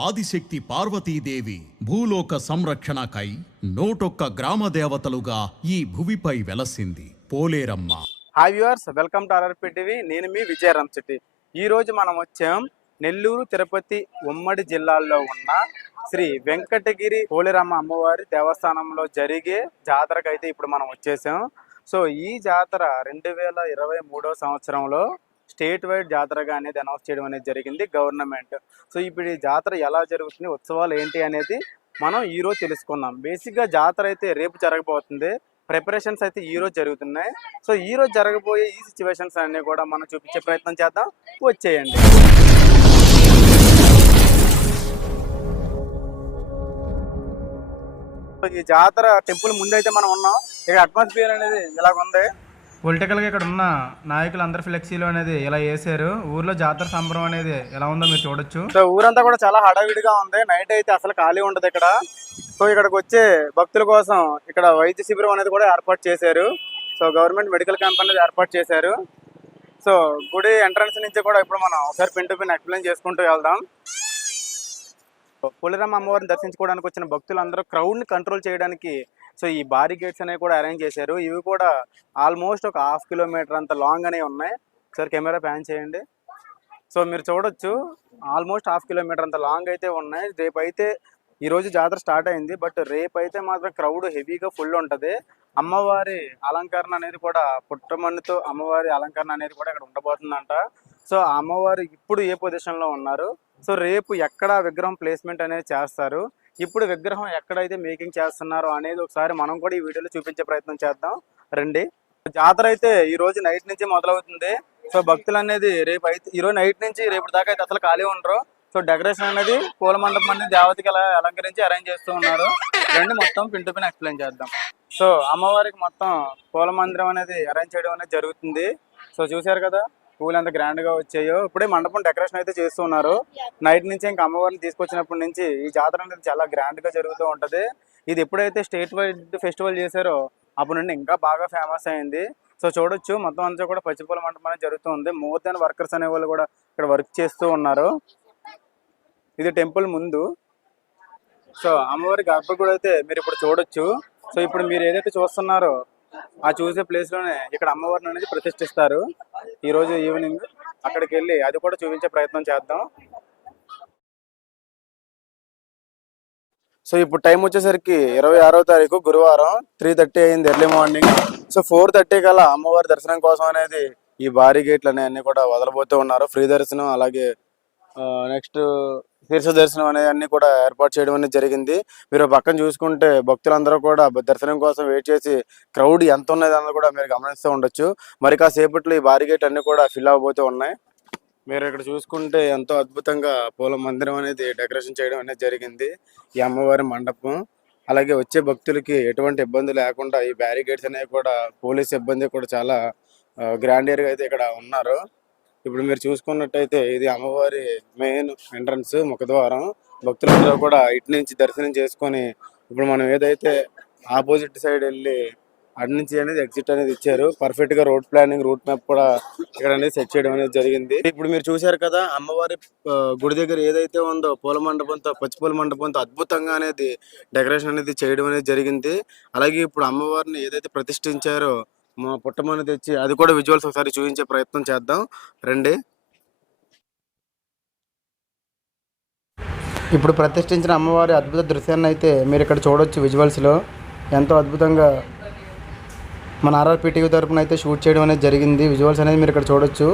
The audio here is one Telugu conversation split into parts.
ఆదిశక్తి పార్వతీదేవి భూలోక సంరక్షణకై 101 గ్రామ దేవతలుగా ఈ భువిపై వెలసింది. Poleramma. Hi viewers, welcome to RRP TV. నేను మీ విజయ రంశెట్టి. ఈ రోజు మనం వచ్చాం నెల్లూరు, తిరుపతి ఉమ్మడి జిల్లాల్లో ఉన్న శ్రీ వెంకటగిరి పోలేరమ్మ అమ్మవారి దేవస్థానంలో జరిగే జాతరకు అయితే ఇప్పుడు మనం వచ్చేసాం. సో ఈ జాతర 2023 సంవత్సరంలో స్టేట్ వైడ్ జాతరగా అనేది అనౌన్స్ చేయడం అనేది జరిగింది గవర్నమెంట్. సో ఇప్పుడు ఈ జాతర ఎలా జరుగుతుంది, ఉత్సవాలు ఏంటి అనేది మనం ఈరోజు తెలుసుకుందాం. బేసిక్గా జాతర అయితే రేపు జరగబోతుంది. ప్రిపరేషన్స్ అయితే ఈ రోజు జరుగుతున్నాయి. సో ఈ రోజు జరగబోయే ఈ సిచ్యువేషన్స్ అన్ని కూడా మనం చూపించే ప్రయత్నం చేద్దాం. వచ్చేయండి. ఈ జాతర టెంపుల్ ముందైతే మనం ఉన్నాం. ఇక్కడ అట్మాస్ఫియర్ అనేది ఇలాగుంది. పొలిటికల్గా ఇక్కడ ఉన్న నాయకులు అందరు ఫ్లెక్సీలు అనేది ఇలా వేసారు. ఊర్లో జాతర సంబరం అనేది ఎలా ఉందో మీరు చూడొచ్చు. సో ఊరంతా కూడా చాలా హడావిడిగా ఉంది. నైట్ అయితే అసలు ఖాళీ ఉండదు ఇక్కడ. సో ఇక్కడికి వచ్చే భక్తుల కోసం ఇక్కడ వైద్య శిబిరం అనేది కూడా ఏర్పాటు చేశారు. సో గవర్నమెంట్ మెడికల్ క్యాంప్ అనేది ఏర్పాటు చేశారు. సో గుడి ఎంట్రన్స్ నుంచి కూడా ఇప్పుడు మనం ఒకసారి పిన్ టు పిన్ ఎక్స్ప్లెయిన్ చేసుకుంటూ వెళ్దాం. పోలేరమ్మ అమ్మవారిని దర్శించుకోవడానికి వచ్చిన భక్తులందరూ క్రౌడ్ని కంట్రోల్ చేయడానికి సో ఈ భారీ గేట్స్ అనేవి కూడా అరేంజ్ చేశారు. ఇవి కూడా ఆల్మోస్ట్ ఒక 1/2 కిలోమీటర్ అంత లాంగ్ అనేవి ఉన్నాయి. ఒకసారి కెమెరా ప్యాన్ చేయండి. సో మీరు చూడొచ్చు, ఆల్మోస్ట్ 1/2 కిలోమీటర్ అంత లాంగ్ అయితే ఉన్నాయి. రేపు అయితే ఈరోజు జాతర స్టార్ట్ అయింది, బట్ రేపు అయితే మాత్రం క్రౌడ్ హెవీగా ఫుల్ ఉంటుంది. అమ్మవారి అలంకరణ అనేది కూడా పుట్టమన్నుతో అమ్మవారి అలంకరణ అనేది కూడా ఇక్కడ ఉండబోతుందంట. సో ఆ అమ్మవారు ఇప్పుడు ఏ పొజిషన్లో ఉన్నారు, సో రేపు ఎక్కడ విగ్రహం ప్లేస్మెంట్ అనేది చేస్తారు, ఇప్పుడు విగ్రహం ఎక్కడైతే మేకింగ్ చేస్తున్నారో అనేది ఒకసారి మనం కూడా ఈ వీడియోలో చూపించే ప్రయత్నం చేద్దాం రండి. జాతర అయితే ఈ రోజు నైట్ నుంచి మొదలవుతుంది. సో భక్తులు అనేది రేపు అయితే ఈరోజు నైట్ నుంచి రేపు దాకా అయితే అసలు ఖాళీ ఉండరు. సో డెకరేషన్ అనేది పూల మండపం అనేది దేవతకి అలా అలంకరించి అరేంజ్ చేస్తూ ఉన్నారు. రండి మొత్తం పిన్ టు పిన్ ఎక్స్ప్లెయిన్ చేద్దాం. సో అమ్మవారికి మొత్తం పూల మందిరం అనేది అరేంజ్ చేయడం అనేది జరుగుతుంది. సో చూశారు కదా పూలు ఎంత గ్రాండ్ గా వచ్చాయో. ఇప్పుడే మండపం డెకరేషన్ అయితే చేస్తున్నారు. నైట్ నుంచి ఇంకా అమ్మవారిని తీసుకొచ్చినప్పటి నుంచి ఈ జాతర అనేది చాలా గ్రాండ్ గా జరుగుతూ ఉంటది. ఇది ఎప్పుడైతే స్టేట్ వైడ్ ఫెస్టివల్ చేశారో అప్పటి నుండి ఇంకా బాగా ఫేమస్ అయింది. సో చూడొచ్చు మొత్తం అంతా కూడా పచ్చిపూల మండపం అనేది జరుగుతుంది. మోర్ దెన్ వర్కర్స్ అనే వాళ్ళు కూడా ఇక్కడ వర్క్ చేస్తూ ఉన్నారు. ఇది టెంపుల్ ముందు. సో అమ్మవారి గర్భగుడి అయితే మీరు ఇప్పుడు చూడొచ్చు. సో ఇప్పుడు మీరు ఏదైతే చూస్తున్నారో ఆ చూసే ప్లేస్ లోనే ఇక్కడ అమ్మవారిని అనేది ప్రతిష్ఠిస్తారు. ఈ రోజు ఈవినింగ్ అక్కడికి వెళ్ళి అది కూడా చూపించే ప్రయత్నం చేద్దాం. సో ఇప్పుడు టైం వచ్చేసరికి 26వ తారీఖు గురువారం 3:30 అయింది ఎర్లీ మార్నింగ్. సో 4:30 కల్లా అమ్మవారి దర్శనం కోసం అనేది ఈ భారీ గేట్లు అన్ని కూడా వదలబోతూ ఉన్నారు. ఫ్రీ దర్శనం అలాగే నెక్స్ట్ తీర్థ దర్శనం అనేది అన్ని కూడా ఏర్పాటు చేయడం అనేది జరిగింది. మీరు పక్కన చూసుకుంటే భక్తులందరూ కూడా దర్శనం కోసం వెయిట్ చేసి క్రౌడ్ ఎంత ఉన్నది అన్నది కూడా మీరు గమనిస్తూ ఉండొచ్చు. మరి కాసేపట్లో ఈ భారీ గేట్ అన్ని కూడా ఫిల్ అవబోతూ ఉన్నాయి. మీరు ఇక్కడ చూసుకుంటే ఎంతో అద్భుతంగా పూల మందిరం అనేది డెకరేషన్ చేయడం అనేది జరిగింది. ఈ అమ్మవారి మండపం అలాగే వచ్చే భక్తులకి ఎటువంటి ఇబ్బంది లేకుండా ఈ బ్యారిగేట్స్ అనేవి కూడా పోలీస్ సిబ్బంది కూడా చాలా గ్రాండియర్గా అయితే ఇక్కడ ఉన్నారు. ఇప్పుడు మీరు చూసుకున్నట్టయితే ఇది అమ్మవారి మెయిన్ ఎంట్రన్స్ ముఖద్వారం. భక్తులందరూ కూడా ఇటు నుంచి దర్శనం చేసుకొని ఇప్పుడు మనం ఏదైతే ఆపోజిట్ సైడ్ వెళ్ళి అటు నుంచి అనేది ఎగ్జిట్ అనేది ఇచ్చారు. పర్ఫెక్ట్ గా రోడ్ ప్లానింగ్ రూట్ మ్యాప్ కూడా ఇక్కడ అనేది సెట్ చేయడం అనేది జరిగింది. ఇప్పుడు మీరు చూశారు కదా అమ్మవారి గుడి దగ్గర ఏదైతే ఉందో పూల మండపంతో పచ్చిపూల మండపంతో అద్భుతంగా అనేది డెకరేషన్ అనేది చేయడం అనేది జరిగింది. అలాగే ఇప్పుడు అమ్మవారిని ఏదైతే ప్రతిష్ఠించారో మా పుట్టమని తెచ్చి అది కూడా విజువల్స్ ఒకసారి చూపించే ప్రయత్నం చేద్దాం రండి. ఇప్పుడు ప్రతిష్ఠించిన అమ్మవారి అద్భుత దృశ్యాన్ని అయితే మీరు ఇక్కడ చూడొచ్చు. విజువల్స్లో ఎంతో అద్భుతంగా మన ఆర్ఆర్పీ టీవీ తరపున అయితే షూట్ చేయడం అనేది జరిగింది. విజువల్స్ అనేది మీరు ఇక్కడ చూడొచ్చు.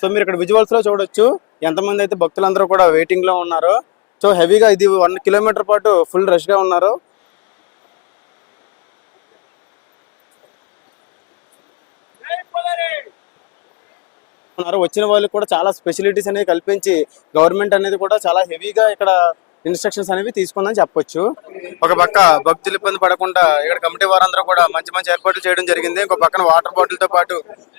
సో మీరు ఇక్కడ విజువల్స్ లో చూడొచ్చు ఎంతమంది అయితే భక్తులందరూ కూడా వెయిటింగ్ లో ఉన్నారు. సో హెవీగా ఇది 1 కిలోమీటర్ పాటు ఫుల్ రష్ గా ఉన్నారు. వచ్చిన వాళ్ళకి కూడా చాలా ఫెసిలిటీస్ అనేవి కల్పించి గవర్నమెంట్ అనేది కూడా చాలా హెవీగా ఇక్కడ ఇన్స్ట్రక్షన్స్ అనేవి తీసుకుందని చెప్పొచ్చు. ఒక పక్క భక్తులు ఇబ్బంది పడకుండా ఇక్కడ కమిటీ వారందరూ కూడా మంచి మంచి ఏర్పాట్లు చేయడం జరిగింది. ఇంకో పక్కన వాటర్ బాటిల్ తో పాటు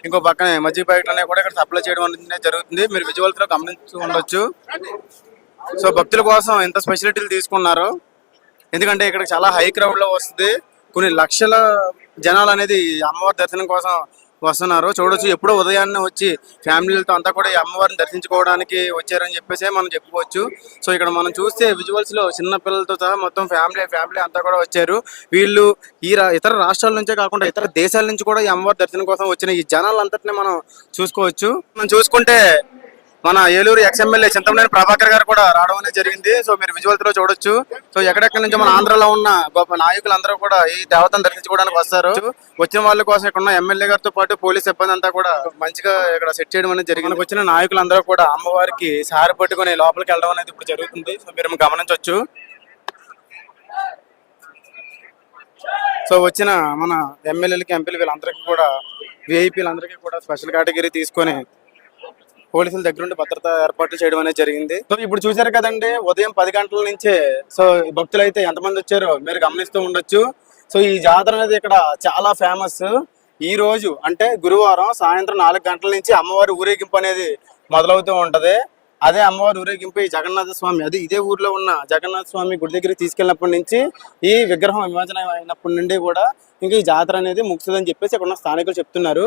ఇంకో పక్కన మజ్జిగ ప్యాకెట్లు అనేవి కూడా ఇక్కడ సప్లై చేయడం అనేది జరుగుతుంది. మీరు విజువల్స్ లో గమనించి ఉండొచ్చు. సో భక్తుల కోసం ఎంత ఫెసిలిటీలు తీసుకున్నారు, ఎందుకంటే ఇక్కడ చాలా హై క్రౌడ్ లో వస్తుంది. కొన్ని లక్షల జనాలు అనేది ఈ అమ్మవారి దర్శనం కోసం వస్తున్నారు. చూడొచ్చు, ఎప్పుడో ఉదయాన్నే వచ్చి ఫ్యామిలీలతో అంతా కూడా ఈ అమ్మవారిని దర్శించుకోవడానికి వచ్చారని చెప్పేసి మనం చెప్పుకోవచ్చు. సో ఇక్కడ మనం చూస్తే విజువల్స్ లో చిన్న పిల్లలతో సహా మొత్తం ఫ్యామిలీ అంతా కూడా వచ్చారు. వీళ్ళు ఇతర రాష్ట్రాల నుంచే కాకుండా ఇతర దేశాల నుంచి కూడా ఈ అమ్మవారి దర్శనం కోసం వచ్చిన ఈ జనాలంతటిని మనం చూసుకోవచ్చు. మనం చూసుకుంటే మన ఏలూరు ఎక్స్ఎమ్మెల్యే చింతమనేని ప్రభాకర్ గారు కూడా రావడం అనేది జరిగింది. సో మీరు విజువల్స్ లో చూడొచ్చు. సో ఎక్కడెక్కడి నుంచి మన ఆంధ్రాలో ఉన్న గొప్ప నాయకులందరూ కూడా ఈ దేవతను దర్శించుకోవడానికి వస్తారు. వచ్చిన వాళ్ళ కోసం ఇక్కడ ఉన్న ఎమ్మెల్యే గారితో పాటు పోలీస్ సిబ్బంది అంతా కూడా మంచిగా ఇక్కడ సెట్ చేయడం అనేది జరిగింది. వచ్చిన నాయకులందరూ కూడా అమ్మవారికి సారి పట్టుకుని లోపలికి వెళ్ళడం అనేది ఇప్పుడు జరుగుతుంది. సో మీరు గమనించవచ్చు. సో వచ్చిన మన ఎమ్మెల్యేలకి ఎంపీలు వీళ్ళందరికీ కూడా విఐపీలందరికీ కూడా స్పెషల్ కేటగిరీ తీసుకొని పోలీసుల దగ్గర నుండి భద్రత ఏర్పాట్లు చేయడం అనేది జరిగింది. సో ఇప్పుడు చూసారు కదండి, ఉదయం 10 గంటల నుంచే సో భక్తులు అయితే ఎంతమంది వచ్చారో మీరు గమనిస్తూ ఉండొచ్చు. సో ఈ జాతర అనేది ఇక్కడ చాలా ఫేమస్. ఈ రోజు అంటే గురువారం సాయంత్రం 4 గంటల నుంచి అమ్మవారి ఊరేగింపు అనేది మొదలవుతూ ఉంటది. అదే అమ్మవారి ఊరేగింపు ఈ జగన్నాథ స్వామి అది ఇదే ఊర్లో ఉన్న జగన్నాథ స్వామి గుడి దగ్గరికి తీసుకెళ్ళినప్పటి నుంచి ఈ విగ్రహం విమోచనం అయినప్పటి నుండి కూడా ఇంకా ఈ జాతర అనేది ముగిస్తుందని చెప్పేసి ఇక్కడ ఉన్న స్థానికులు చెప్తున్నారు.